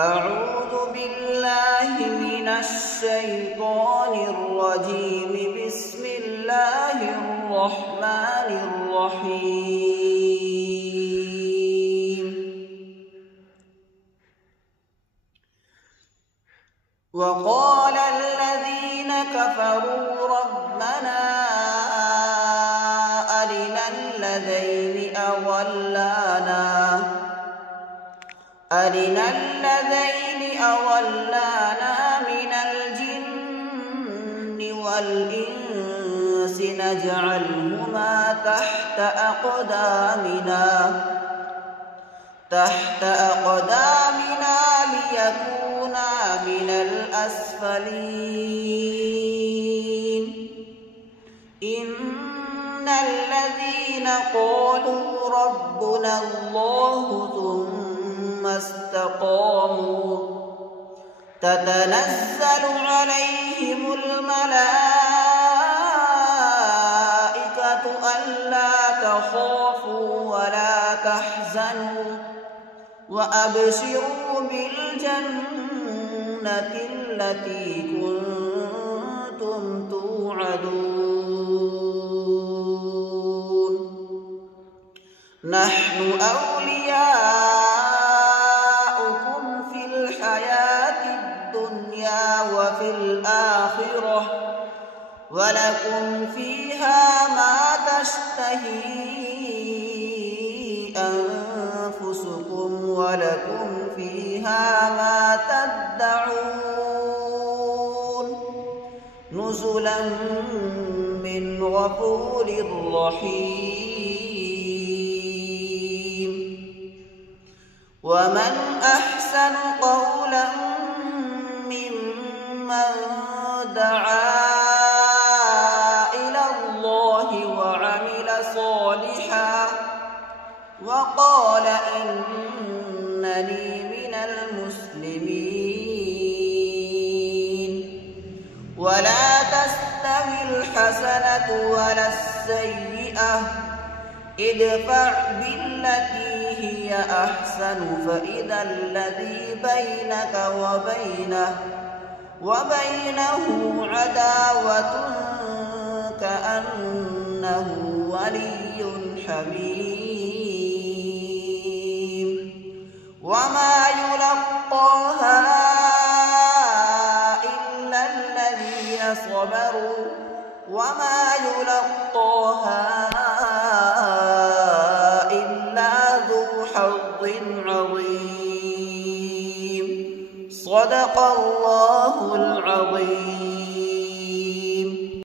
أعوذ بالله من الشيطان الرجيم. بسم الله الرحمن الرحيم. وقال الذين كفروا ربنا أرنا الذين أضلانا من الجن والإنس نجعلهما تحت أقدامنا ليكونا من الأسفلين. إن الذين قالوا ربنا الله ثم استقاموا تتنزل عليهم الملائكة ألا تخافوا ولا تحزنوا وأبشروا بالجنة التي كنتم توعدون. نحن أولياؤكم في الحياة الدنيا وفي الآخرة ولكم فيها ما تشتهي أنفسكم ولكم فيها ما تدعون. نزلا من غفور رحيم. ومن أحسن قولا ممن دعا إلى الله وعمل صالحا وقال إنني من المسلمين. ولا تستوي الحسنة ولا السيئة ادفع بالتي هي أحسن فإذا الذي بينك وبينه عداوة كأنه ولي حميم. وما يلقاها إلا الذين صبروا وما يلقاها إلا ذو حظ عظيم. صدق الله